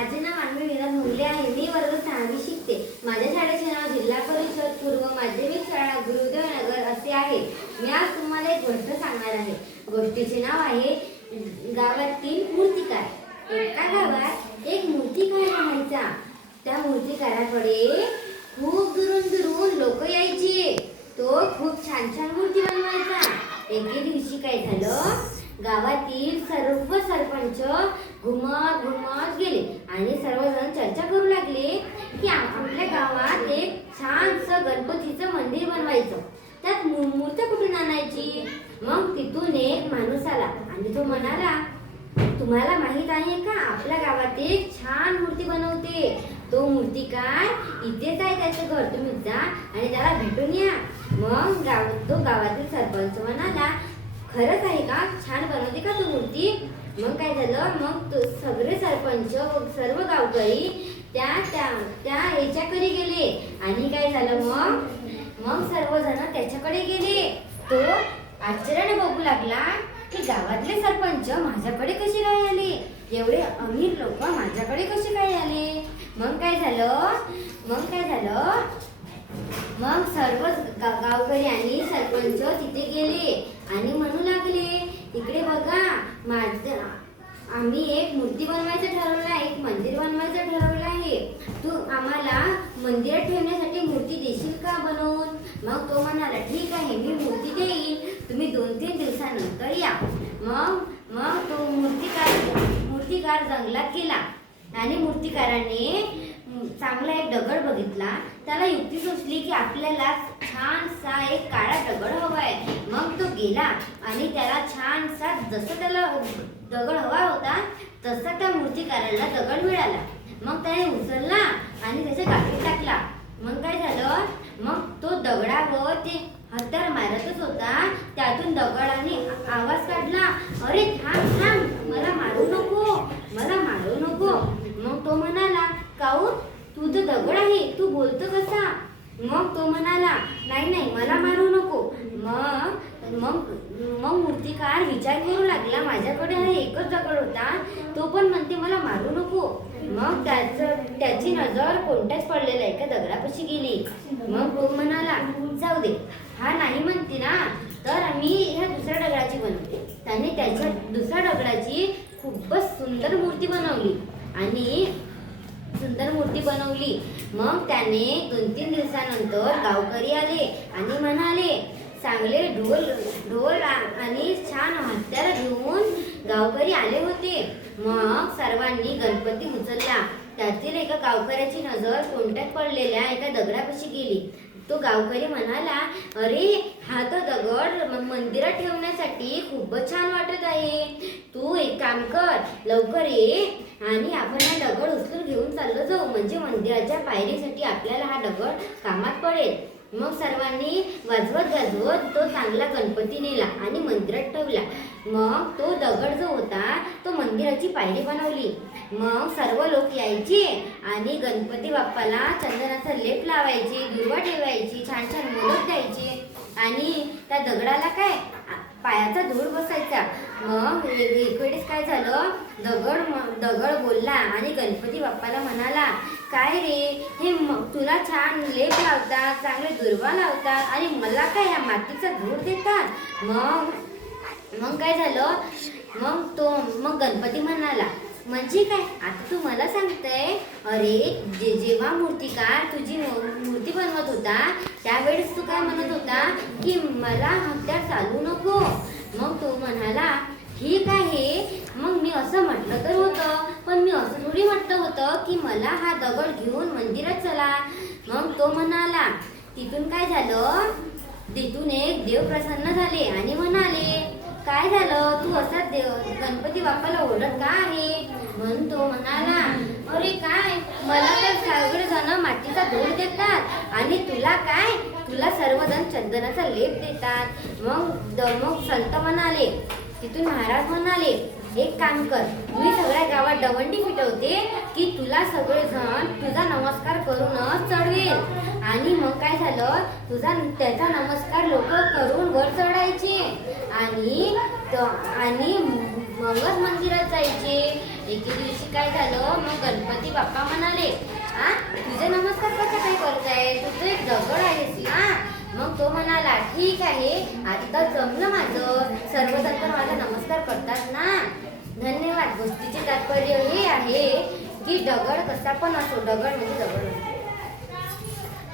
माझे नाव अन्वी विनोद मुंगले आहे. मी वर्ग सहावी शिकते. माझ्या शाळेचे नाव जिल्हा परिषद पूर्व माध्यमिक शाळा गुरुदेव नगर असे आहे. मी आज तुम्हाला एक गोष्ट सांगणार आहे. गोष्टीचे नाव आहे गावातील मूर्तिकार. एका गावात एक मूर्तिकार राहायचा. त्या मूर्तिकाराकडे खूप दुरून दुरून लोक यायचे. तो खूप छान छान मूर्ती बनवायचा. एके दिवशी काय झालं? गावातील सर्व सरपंच घुमत घुमत गेले आणि सर्वजण चर्चा करू लागले की आपल्या गावात एक छानसं गणपतीचं मंदिर बनवायचं. त्यात मू- मूर्ती कुठून आणायची? मग तिथून एक माणूस आला आणि तो म्हणाला तुम्हाला माहीत आहे का? आपल्या गावात एक छान मूर्ती बनवते. तो मूर्तिकार इथेच आहे त्याचं घर. तुम्ही जा आणि त्याला भेटून या. मग गाव तो गावातील सरपंच म्हणाला खरंच आहे का? छान बनवते का तू मूर्ती? मग काय झालं? मग तो सगळे सरपंच सर्व गावकरी त्या त्या त्या याच्याकडे गेले. आणि काय झालं मग? मग सर्वजण त्याच्याकडे गेले. तो आश्चर्याने बघू लागला की गावातले सरपंच माझ्याकडे कसे काय आले? एवढे अमीर लोक माझ्याकडे कसे काय आले? मग काय झालं? मग काय झालं? मग सर्व गावकरी आणि सरपंच तिथे गेले आणि म्हणू लागले इकडे बघा माझं आम्ही एक मूर्ती बनवायचं ठरवलं आहे एक मंदिर बनवायचं ठरवलं आहे. तू आम्हाला मंदिरात ठेवण्यासाठी मूर्ती देशील का बनवून? मग तो म्हणाला ठीक आहे मी मूर्ती देईन. तुम्ही दोन तीन दिवसानंतर या. मग मग तो मूर्तिकार मूर्तिकार जंगलात गेला आणि मूर्तिकाराने चांगला एक दगड बघितला. त्याला युक्ती सुचली की आपल्याला छानसा एक काळा दगड हवा आहे मग तो गेला आणि त्याला छानसा जसं त्याला दगड हवा होता तसा त्या मूर्तिकाराला दगड मिळाला. मग त्याने उचलला आणि त्याच्या गाठीत टाकला. मग काय झालं? मग तो दगडावर ते हत्यार मारतच होता. त्यातून दगडाने आवाज काढला अरे थांब थांब मला मारू नको मला मारू नको. मग तो म्हणा तुझं दगड आहे तू बोलतो कसा? मग तो म्हणाला नाही नाही मला मारू नको. मग मग मग मूर्तिकार विचार करू लागला माझ्याकडे हा एकच दगड होता तो पण म्हणते मला मारू नको. मग त्याचं त्याची नजर कोणत्याच पडलेल्या एका दगडापाशी गेली. मग तो म्हणाला जाऊ दे हा नाही म्हणते ना तर मी ह्या दुसऱ्या दगडाची बनवते. त्याने त्याच्या दुसऱ्या दगडाची खूपच सुंदर मूर्ती बनवली. आणि सुंदर मूर्ती बनवली. मग त्याने दोन तीन दिवसानंतर गावकरी आले आणि म्हणाले चांगले ढोल ढोल आणि छान हत्यार घेऊन गावकरी आले होते. मग सर्वांनी गणपती उचलला. त्यातील एका गावकऱ्याची नजर कोणत्यात पडलेल्या एका दगडापाशी गेली. तो गावकरी म्हणाला अरे हा तो दगड मंदिरात ठेवण्यासाठी खूपच छान वाटत आहे. तू एक काम कर लवकर ये आणि आपण हा दगड उचलून घेऊन चाललो जाऊ. म्हणजे मंदिराच्या पायरीसाठी आपल्याला हा दगड कामात पडेल. मग सर्वांनी वाजवत गाजवत तो चांगला गणपती नेला आणि मंदिरात ठेवला. मग तो दगड जो होता तो मंदिराची पायरी बनवली. मग सर्व लोक यायचे आणि गणपती बाप्पाला चंदनाचा लेप लावायचे दुर्वा ठेवायची छान छान मोदक द्यायचे. आणि त्या दगडाला काय? पायाचा धूळ बसायचा. मग एकवेळेस एक वेळेस काय झालं? दगड दगड बोलला आणि गणपती बाप्पाला म्हणाला काय रे हे म- तुला छान लेप लावतात चांगले दुर्वा लावतात आणि मला काय ह्या मातीचा धूळ देतात? मग मग काय झालं? मग तो मग गणपती म्हणाला म्हणजे काय? आता तू मला सांगतय अरे जे जेव्हा मूर्तिकार तुझी मू- मूर्ती बनवत होता त्यावेळेस तू काय म्हणत होता की मला हत्यार चालू नको. मग तो म्हणाला ठीक आहे मग मी असं म्हटलं तर होतं पण मी असं थोडी म्हटलं होतं की मला हा दगड घेऊन मंदिरात चला. मग तो म्हणाला तिथून काय झालं? तिथून एक देव प्रसन्न झाले आणि म्हणाले काय झालं? तू असा देव गणपती बाप्पाला ओरडत का आहे? म्हणून तो म्हणाला अरे काय? मला तर सगळे जण मातीचा धूळ देतात आणि तुला काय? तुला सर्वजण चंदनाचा लेप देतात. मग द- मग संत म्हणाले तिथून महाराज म्हणाले एक काम कर मी सगळ्या गावात दवंडी फिटवते की तुला सगळेजण तुझा नमस्कार करूनच चढवेल. आणि मग काय झालं? तुझा त्याचा नमस्कार लोक करून वर चढायचे आणि त- आणि मगच मंदिरात जायचे. एके दिवशी काय झालं? मग गणपती बाप्पा म्हणाले हा तुझे नमस्कार कसा काय करताय? तुझं एक दगड आहेस ना मग तो म्हणाला ठीक आहे आता जमलं माझं. सर्वजण तर माझा नमस्कार करतात ना. धन्यवाद. गोष्टीचे तात्पर्य हे आहे की दगड कसा पण असो दगड म्हणजे दगड असतो